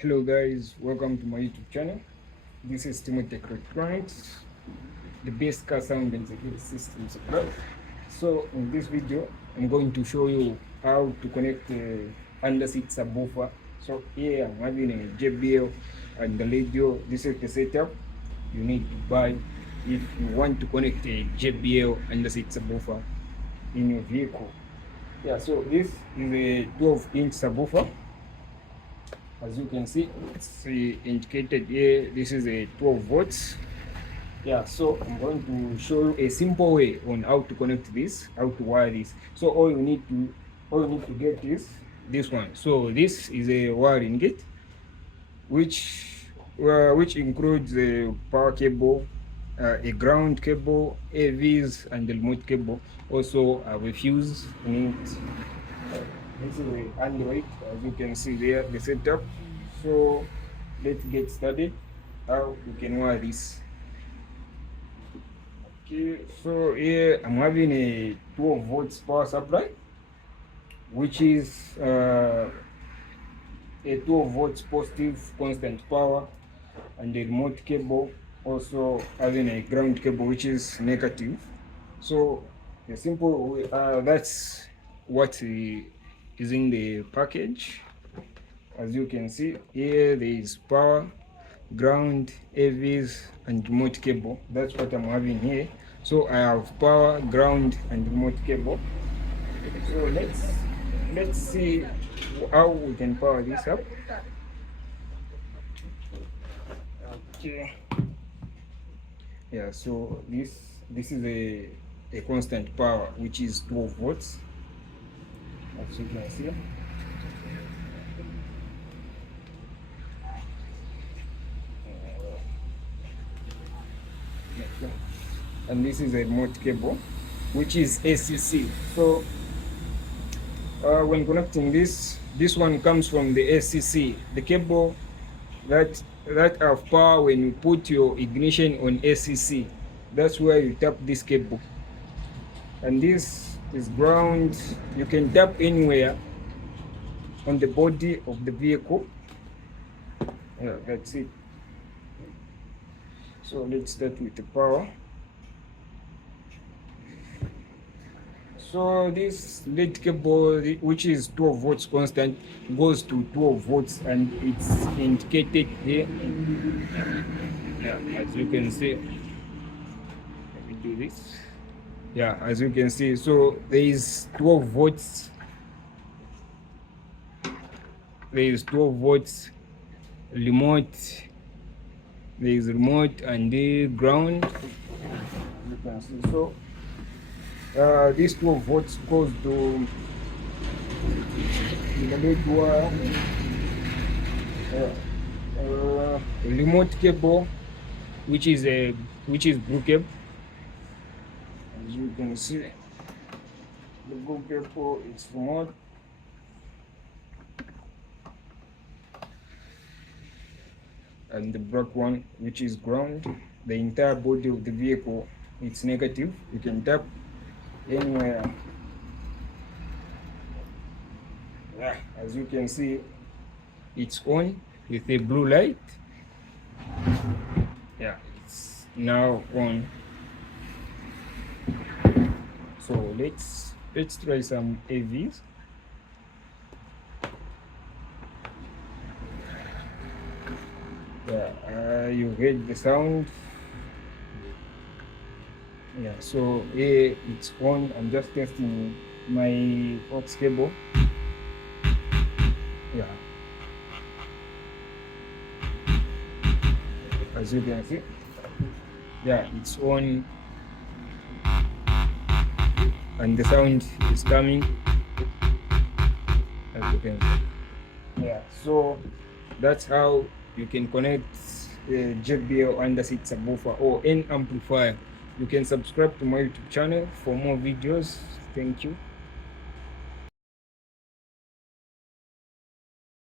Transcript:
Hello guys, welcome to my YouTube channel. This is TIMO-TECH, the best car sound and security systems. So in this video, I'm going to show you how to connect the under-seat subwoofer. So here I'm having a JBL and the radio. This is the setup you need to buy if you want to connect a JBL under-seat subwoofer in your vehicle. Yeah, so this is a 12-inch subwoofer. As you can see, it's indicated here. This is a 12 volts. Yeah, so I'm going to show you a simple way on how to connect this, how to wire this. So all you need to get is this one. So this is a wiring kit, which includes a power cable, a ground cable, AVs, and the remote cable. Also, a fuse in it. This is the Android, as you can see there, the setup. So let's get started. How we can wire this. Okay, so here I'm having a 12 volts power supply, which is a 12 volts positive constant power, and the remote cable also having a ground cable, which is negative. So the simple way, that's what is in the package. As you can see here, there is power, ground, AVs, and remote cable. That's what I'm having here. So I have power, ground, and remote cable. So let's see how we can power this up. Okay. Yeah, so this is a constant power, which is 12 volts, as you can see. And this is a remote cable, which is ACC. So when connecting this one comes from the ACC, the cable that have power. When you put your ignition on ACC, that's where you tap this cable. And this is ground. You can tap anywhere on the body of the vehicle. Yeah, that's it. So let's start with the power. So this lead cable, which is 12 volts constant, goes to 12 volts, and it's indicated here. Yeah, as you can see. Let me do this. Yeah, as you can see, so there is 12 volts. There is 12 volts remote. There is remote and the ground. You can see. So this 12 volts goes to the lead wire, remote cable, which is blue cable. As you can see, the blue cable is remote. And the black one, which is ground. The entire body of the vehicle, it's negative. You can tap anywhere. Yeah, as you can see, it's on with a blue light. Yeah, it's now on. So let's try some AVs. Yeah, you heard the sound. Yeah, so here it's on. I'm just testing my aux cable. Yeah, as you can see, yeah, it's on, and the sound is coming, as you can see. Yeah, so that's how you can connect JBL under-seat subwoofer or any amplifier. You can subscribe to my YouTube channel for more videos. Thank you.